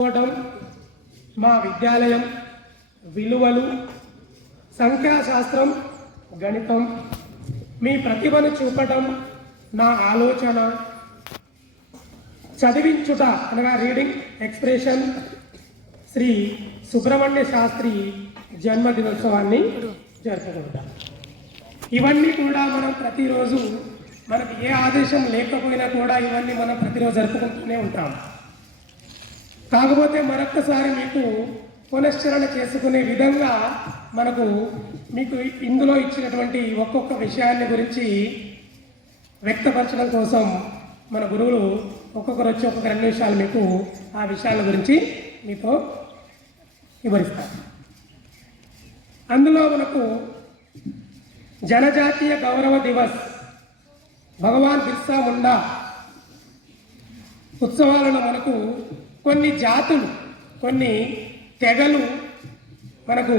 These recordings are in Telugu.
చదువుకోవడం మా విద్యాలయం విలువలు సంఖ్యాశాస్త్రం గణితం మీ ప్రతిభను చూపటం నా ఆలోచన. చదివించుట అనగా రీడింగ్ ఎక్స్ప్రెషన్. శ్రీ సుబ్రహ్మణ్య శాస్త్రి జన్మదినోత్సవాన్ని జరుపుకుంటాం. ఇవన్నీ కూడా మనం ప్రతిరోజు మనకి ఏ ఆదేశం లేకపోయినా కూడా ఇవన్నీ మనం ప్రతిరోజు జరుపుకుంటూనే ఉంటాం. కాకపోతే మరొక్కసారి మీకు పునశ్చరణ చేసుకునే విధంగా మనకు మీకు ఇందులో ఇచ్చినటువంటి ఒక్కొక్క విషయాన్ని గురించి వ్యక్తపరచడం కోసం మన గురువులు ఒక్కొక్కరు వచ్చి ఒక్కొక్క రెండు నిమిషాలు మీకు ఆ విషయాల గురించి మీతో వివరిస్తారు. అందులో మనకు జనజాతీయ గౌరవ దివస్ భగవాన్ బిర్సా ముండా ఉత్సవాలను మనకు కొన్ని జాతులు కొన్ని తెగలు మనకు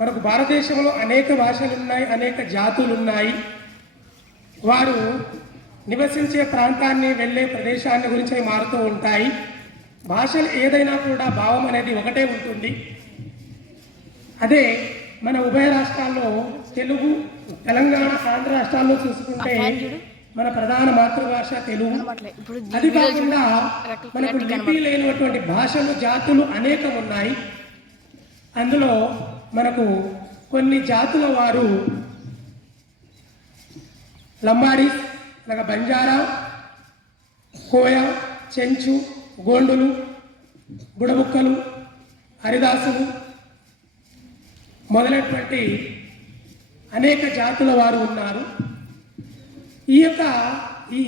మనకు భారతదేశంలో అనేక భాషలు ఉన్నాయి అనేక జాతులు ఉన్నాయి వారు నివసించే ప్రాంతాన్ని వెళ్ళే ప్రదేశాన్ని గురించి మారుతూ ఉంటాయి. భాషలు ఏదైనా కూడా భావం అనేది ఒకటే ఉంటుంది. అదే మన ఉభయ రాష్ట్రాల్లో తెలుగు తెలంగాణ ఆంధ్ర రాష్ట్రాల్లో చూసుకుంటే మన ప్రధాన మాతృభాష తెలుగు. ఇప్పుడు అది కాకుండా మనకు లిపి లేనటువంటి భాషలు జాతులు అనేకం ఉన్నాయి. అందులో మనకు కొన్ని జాతుల వారు లంబాడి అనగా బంజారా కోయ చెంచు గోండులు బుడబుక్కలు హరిదాసులు మొదలైనటువంటి అనేక జాతుల వారు ఉన్నారు. ఈ యొక్క ఈ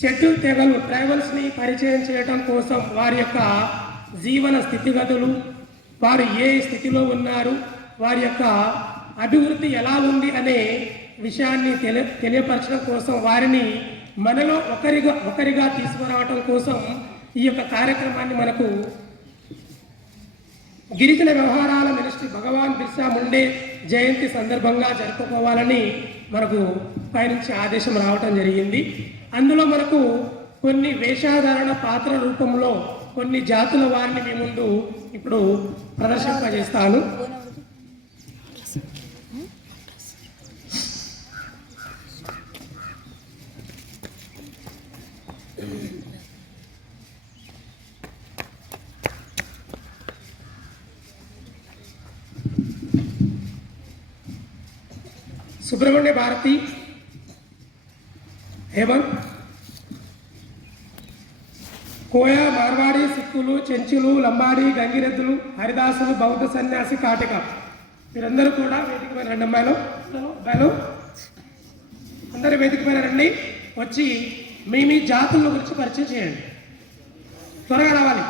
షెడ్యూల్ తెగలు ట్రైబల్స్ని పరిచయం చేయడం కోసం వారి యొక్క జీవన స్థితిగతులు వారు ఏ స్థితిలో ఉన్నారు వారి యొక్క అభివృద్ధి ఎలా ఉంది అనే విషయాన్ని తెలియ తెలియపరచడం కోసం వారిని మనలో ఒకరిగా ఒకరిగా తీసుకురావటం కోసం ఈ యొక్క కార్యక్రమాన్ని మనకు గిరిజన వ్యవహారాల మినిస్ట్రీ భగవాన్ బిర్సా ముండే జయంతి సందర్భంగా జరుపుకోవాలని మనకు పైనుంచి ఆదేశం రావటం జరిగింది. అందులో మనకు కొన్ని వేషాధారణ పాత్ర రూపంలో కొన్ని జాతుల వారిని మీ ముందు ఇప్పుడు ప్రదర్శింపజేస్తాను. సుబ్రహ్మణ్య భారతి హేమంత్ కోయ మార్వాడి సిక్కులు చెంచులు లంబాడి గంగిరెద్దులు హరిదాసులు బౌద్ధ సన్యాసి కాటిక. మీరందరూ కూడా వేదిక పైన రండి అమ్మాయిలు. అబ్బాయిలు. అందరూ వేదిక పైన రండి. వచ్చి మీ మీ జాతుల గురించి పరిచయం చేయండి. త్వరగా రావాలి.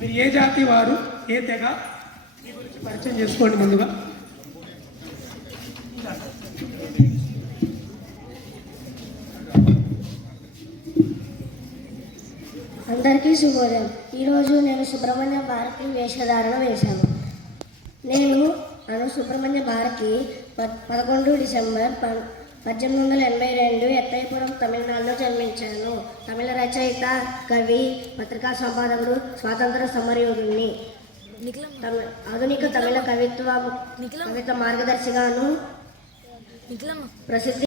మీరు ఏ జాతి వారు? ఏ తెగ? పరిచయం చేసుకోండి ముందుగా. అందరికీ శుభోదయం. ఈరోజు నేను సుబ్రహ్మణ్య భారతి వేషధారణ వేశాను. నేను అను సుబ్రహ్మణ్య భారతి ప- పదకొండు డిసెంబర్ ప పద్దెనిమిది వందల ఎనభై రెండు ఎత్తైపురం తమిళనాడులో జన్మించాను. తమిళ రచయిత కవి పత్రికా సంపాదకుడు స్వాతంత్ర సమరయోధుణ్ణి. ఆధునిక తమిళ కవిత్వ కవిత మార్గదర్శిగాను ప్రసిద్ధి